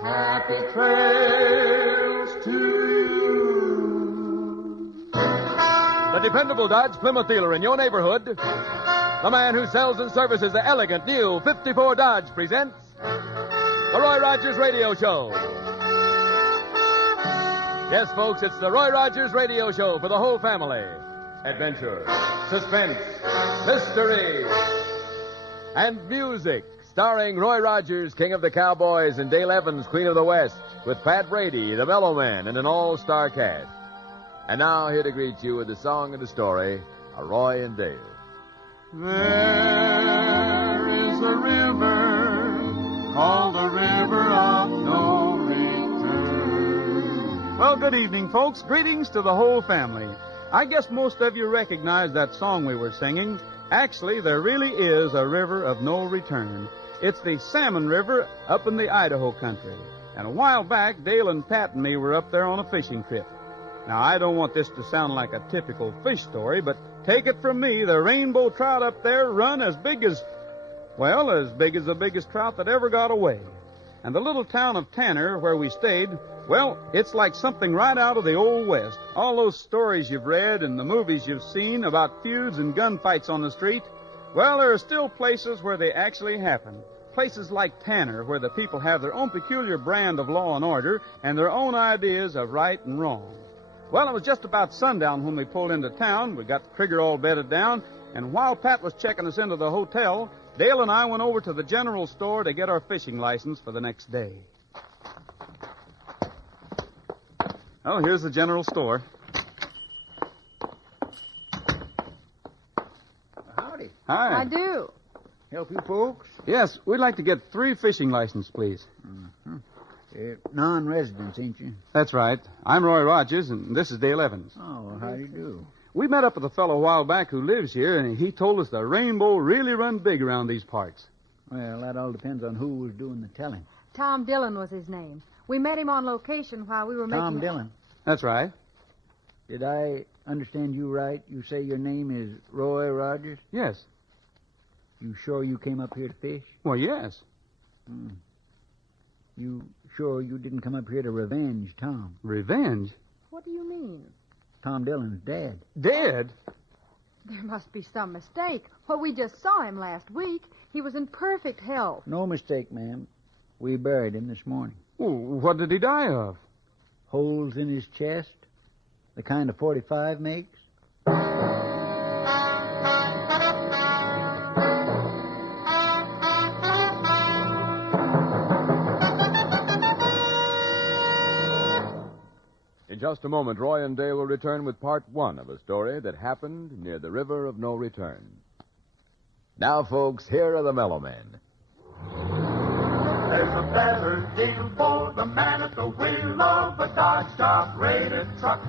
Happy trails to you. The dependable Dodge Plymouth dealer in your neighborhood, the man who sells and services the elegant new 54 Dodge, presents the Roy Rogers Radio Show. Yes, folks, it's the Roy Rogers Radio Show for the whole family. Adventure, suspense, mystery, and music. Starring Roy Rogers, King of the Cowboys, and Dale Evans, Queen of the West, with Pat Brady, the Mellow Man, and an all-star cast. And now, here to greet you with the song and the story, are Roy and Dale. There is a river called the River of No Return. Well, good evening, folks. Greetings to the whole family. I guess most of you recognize that song we were singing. Actually, there really is a river of no return. It's the Salmon River up in the Idaho country. And a while back, Dale and Pat and me were up there on a fishing trip. Now, I don't want this to sound like a typical fish story, but take it from me, the rainbow trout up there run as big as the biggest trout that ever got away. And the little town of Tanner, where we stayed, well, it's like something right out of the Old West. All those stories you've read and the movies you've seen about feuds and gunfights on the street, well, there are still places where they actually happen. Places like Tanner, where the people have their own peculiar brand of law and order and their own ideas of right and wrong. Well, it was just about sundown when we pulled into town. We got the trigger all bedded down, and while Pat was checking us into the hotel, Dale and I went over to the general store to get our fishing license for the next day. Oh, here's the general store. Howdy. Hi. I do. Help you folks? Yes, we'd like to get 3 fishing licenses, please. Mm-hmm. Non-residents, ain't you? That's right. I'm Roy Rogers, and this is Dale Evans. Oh, how do you do? We met up with a fellow a while back who lives here, and he told us the rainbow really run big around these parts. Well, that all depends on who was doing the telling. Tom Dillon was his name. We met him on location while we were making... Tom Dillon. That's right. Did I understand you right? You say your name is Roy Rogers? Yes. You sure you came up here to fish? Well, yes. You sure you didn't come up here to revenge Tom? Revenge? What do you mean? Tom Dillon's dead. Dead? There must be some mistake. Well, we just saw him last week. He was in perfect health. No mistake, ma'am. We buried him this morning. Well, what did he die of? Holes in his chest, the kind of 45 makes. In just a moment, Roy and Dale will return with part 1 of a story that happened near the River of No Return. Now, folks, here are the Mellow Men. There's a better deal for the man at the wheel of a Dodge top-rated truck.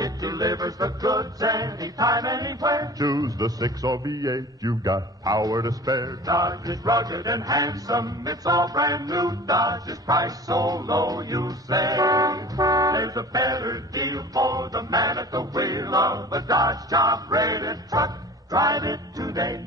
It delivers the goods anytime, anywhere. Choose the 6 or V8, you've got power to spare. Dodge is rugged and handsome, it's all brand new. Dodge is priced so low, you say. There's a better deal for the man at the wheel of a Dodge top-rated truck. Drive it today.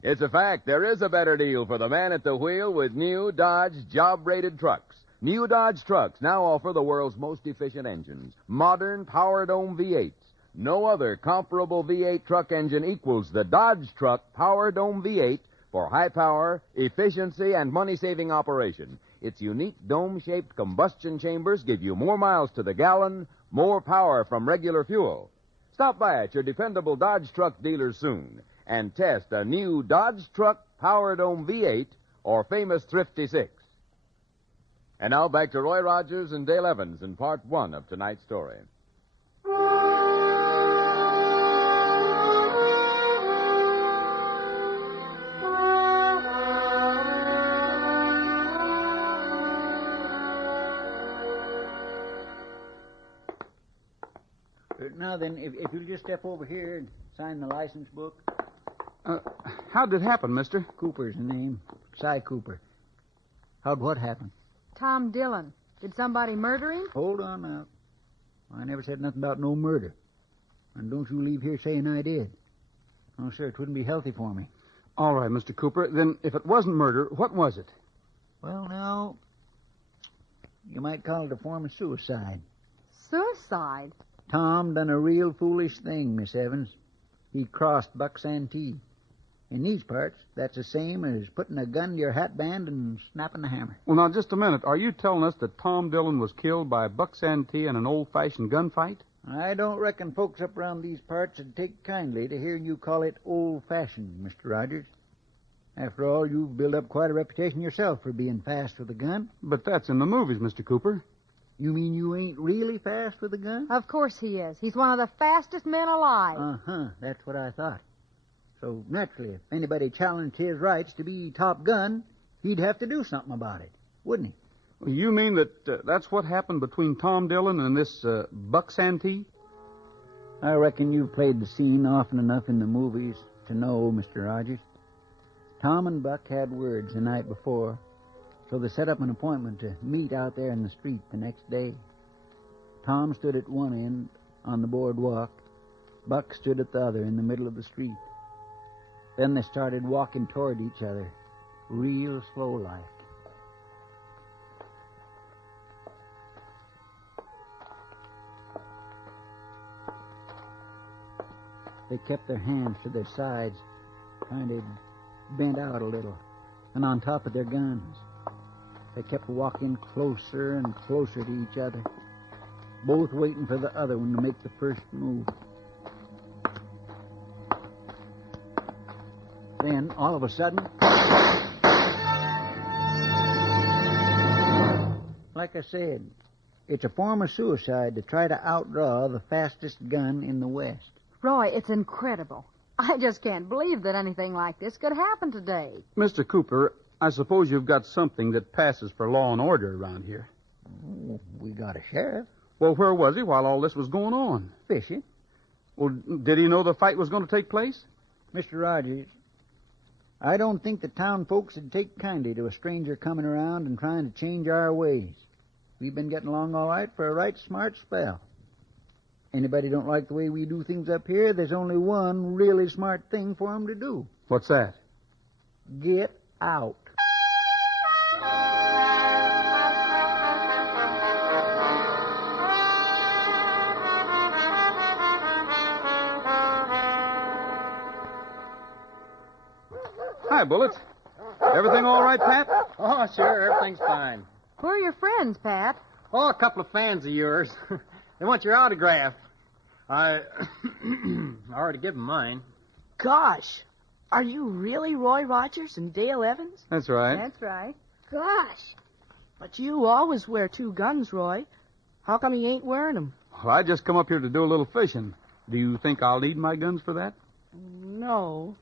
It's a fact. There is a better deal for the man at the wheel with new Dodge job-rated trucks. New Dodge trucks now offer the world's most efficient engines. Modern Power Dome V8s. No other comparable V8 truck engine equals the Dodge truck Power Dome V8 for high power, efficiency, and money-saving operation. Its unique dome-shaped combustion chambers give you more miles to the gallon, more power from regular fuel. Stop by at your dependable Dodge truck dealer soon and test a new Dodge truck Power Dome V8 or famous Thrifty 6. And now back to Roy Rogers and Dale Evans in part 1 of tonight's story. Now then, if you'll just step over here and sign the license book. How'd it happen, mister? Cooper's the name. Cy Cooper. How'd what happen? Tom Dillon. Did somebody murder him? Hold on now. I never said nothing about no murder. And don't you leave here saying I did. No, sir, it wouldn't be healthy for me. All right, Mr. Cooper. Then if it wasn't murder, what was it? Well, now, you might call it a form of suicide. Suicide? Tom done a real foolish thing, Miss Evans. He crossed Buck Santee. In these parts, that's the same as putting a gun to your hat band and snapping the hammer. Well, now, just a minute. Are you telling us that Tom Dillon was killed by Buck Santee in an old-fashioned gunfight? I don't reckon folks up around these parts would take kindly to hearing you call it old-fashioned, Mr. Rogers. After all, you've built up quite a reputation yourself for being fast with a gun. But that's in the movies, Mr. Cooper. You mean you ain't really fast with a gun? Of course he is. He's one of the fastest men alive. Uh-huh, that's what I thought. So, naturally, if anybody challenged his rights to be top gun, he'd have to do something about it, wouldn't he? Well, you mean that that's what happened between Tom Dillon and this Buck Santee? I reckon you've played the scene often enough in the movies to know, Mr. Rogers. Tom and Buck had words the night before, so they set up an appointment to meet out there in the street the next day. Tom stood at one end on the boardwalk. Buck stood at the other in the middle of the street. Then they started walking toward each other, real slow-like. They kept their hands to their sides, kind of bent out a little, and on top of their guns. They kept walking closer and closer to each other, both waiting for the other one to make the first move. Then, all of a sudden, like I said, it's a form of suicide to try to outdraw the fastest gun in the West. Roy, it's incredible. I just can't believe that anything like this could happen today. Mr. Cooper, I suppose you've got something that passes for law and order around here. Oh, we got a sheriff. Well, where was he while all this was going on? Fishing. Well, did he know the fight was going to take place? Mr. Rogers, I don't think the town folks would take kindly to a stranger coming around and trying to change our ways. We've been getting along all right for a right smart spell. Anybody don't like the way we do things up here, there's only one really smart thing for 'em to do. What's that? Get out. Hi, Bullet. Everything all right, Pat? Oh, sure. Everything's fine. Who are your friends, Pat? Oh, a couple of fans of yours. They want your autograph. I already given mine. Gosh, are you really Roy Rogers and Dale Evans? That's right. That's right. Gosh. But you always wear two guns, Roy. How come you ain't wearing them? Well, I just come up here to do a little fishing. Do you think I'll need my guns for that? No,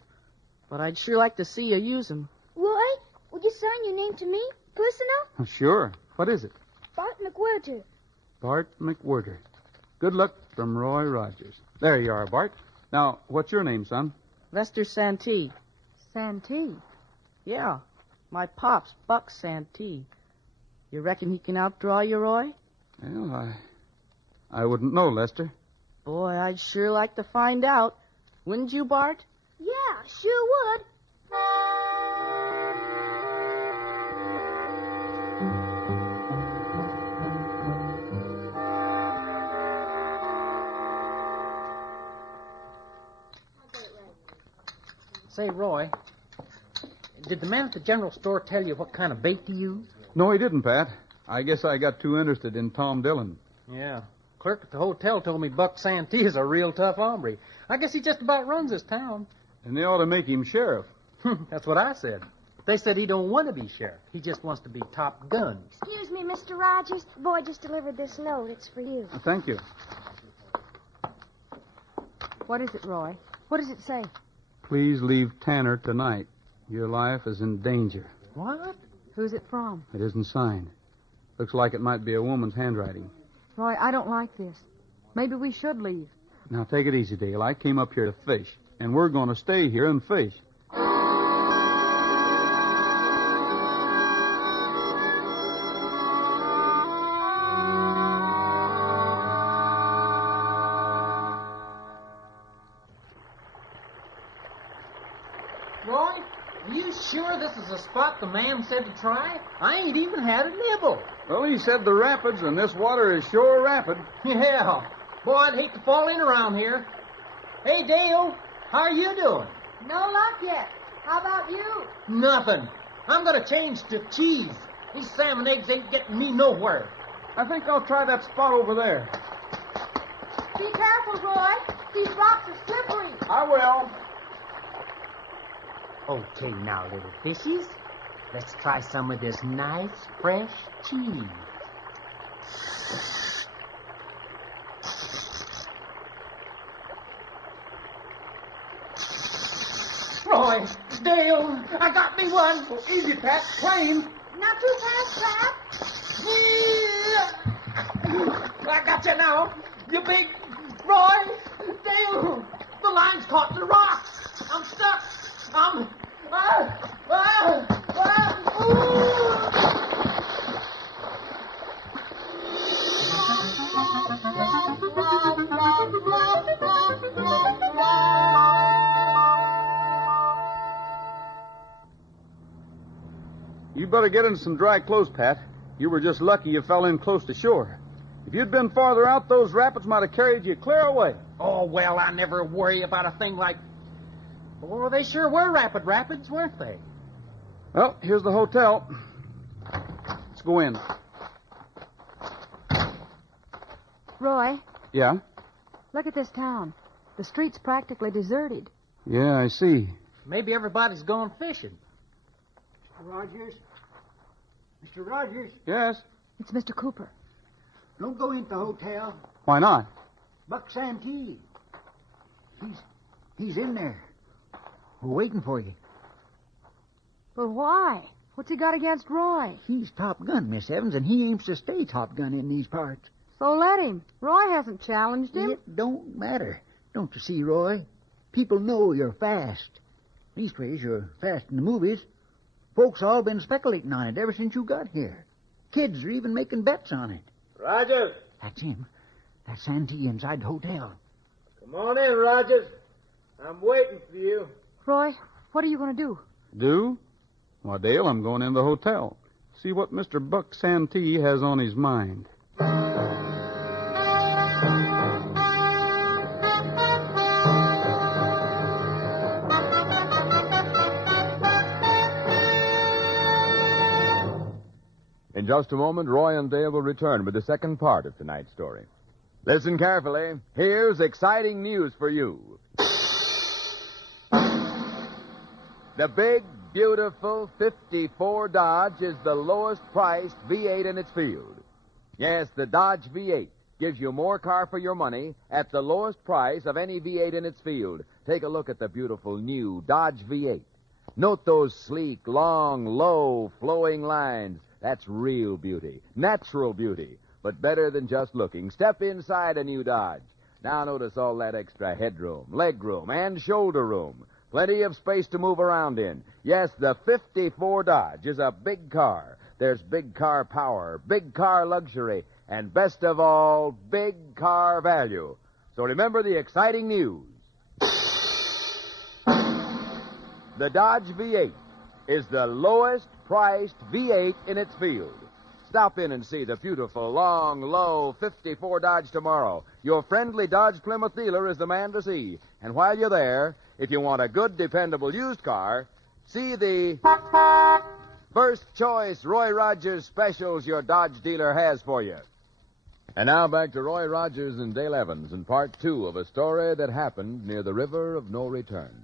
but I'd sure like to see you use them. Roy, would you sign your name to me? Personal? Sure. What is it? Bart McWhirter. Bart McWhirter. Good luck from Roy Rogers. There you are, Bart. Now, what's your name, son? Lester Santee. Santee. Yeah, my pop's Buck Santee. You reckon he can outdraw you, Roy? Well, I wouldn't know, Lester. Boy, I'd sure like to find out. Wouldn't you, Bart? Yeah, sure would. Say, Roy, did the man at the general store tell you what kind of bait to use? No, he didn't, Pat. I guess I got too interested in Tom Dillon. Yeah. Clerk at the hotel told me Buck Santee is a real tough hombre. I guess he just about runs this town. And they ought to make him sheriff. That's what I said. They said he don't want to be sheriff. He just wants to be top gun. Excuse me, Mr. Rogers. The boy just delivered this note. It's for you. Thank you. What is it, Roy? What does it say? Please leave Tanner tonight. Your life is in danger. What? Who's it from? It isn't signed. Looks like it might be a woman's handwriting. Roy, I don't like this. Maybe we should leave. Now, take it easy, Dale. I came up here to fish, and we're going to stay here and fish. Roy? this is a spot the man said to try? I ain't even had a nibble. Well, he said the rapids, and this water is sure rapid. Yeah. Boy, I'd hate to fall in around here. Hey, Dale, how are you doing? No luck yet. How about you? Nothing. I'm going to change to cheese. These salmon eggs ain't getting me nowhere. I think I'll try that spot over there. Be careful, Roy. These rocks are slippery. I will. Okay, now, little fishies, let's try some of this nice, fresh cheese. Roy, Dale, I got me one. Oh, easy, Pat. Plain. Not too fast, Pat. I got you now. You big Roy, Dale. The line's caught in the rocks. I'm stuck. You better get into some dry clothes, Pat. You were just lucky you fell in close to shore. If you'd been farther out, those rapids might have carried you clear away. Oh, well, I never worry about a thing like... Oh, they sure were rapid rapids, weren't they? Well, here's the hotel. Let's go in. Roy, Yeah? look at this town. The street's practically deserted. Yeah, I see. Maybe everybody's gone fishing. Mr. Rogers? Mr. Rogers? Yes? It's Mr. Cooper. Don't go into the hotel. Why not? Buck Santee. He's in there. We're waiting for you. But why? What's he got against Roy? He's Top Gun, Miss Evans, and he aims to stay Top Gun in these parts. So let him. Roy hasn't challenged him. It don't matter. Don't you see, Roy? People know you're fast. Leastways, you're fast in the movies. Folks all been speculating on it ever since you got here. Kids are even making bets on it. Rogers. That's him. That's Santee inside the hotel. Come on in, Rogers. I'm waiting for you. Roy, what are you going to do? Do? Why, Dale, I'm going in the hotel. See what Mr. Buck Santee has on his mind. In just a moment, Roy and Dale will return with the second part of tonight's story. Listen carefully. Here's exciting news for you. The big, beautiful 54 Dodge is the lowest priced V8 in its field. Yes, the Dodge V8 gives you more car for your money at the lowest price of any V8 in its field. Take a look at the beautiful new Dodge V8. Note those sleek, long, low, flowing lines. That's real beauty, natural beauty, but better than just looking. Step inside a new Dodge. Now notice all that extra headroom, legroom, and shoulder room. Plenty of space to move around in. Yes, the 54 Dodge is a big car. There's big car power, big car luxury, and best of all, big car value. So remember the exciting news. The Dodge V8 is the lowest priced V8 in its field. Stop in and see the beautiful, long, low 54 Dodge tomorrow. Your friendly Dodge Plymouth dealer is the man to see. And while you're there, if you want a good, dependable used car, see the first choice Roy Rogers specials your Dodge dealer has for you. And now back to Roy Rogers and Dale Evans in part 2 of a story that happened near the River of No Return.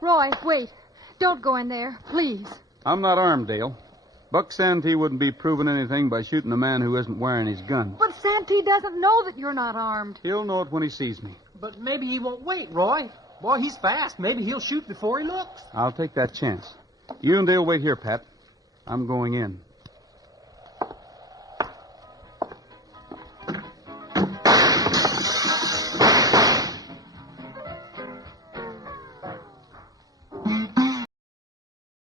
Roy, wait. Don't go in there, please. I'm not armed, Dale. Buck Santee wouldn't be proving anything by shooting a man who isn't wearing his gun. But Santee doesn't know that you're not armed. He'll know it when he sees me. But maybe he won't wait, Roy. Boy, he's fast. Maybe he'll shoot before he looks. I'll take that chance. You and Dale wait here, Pat. I'm going in.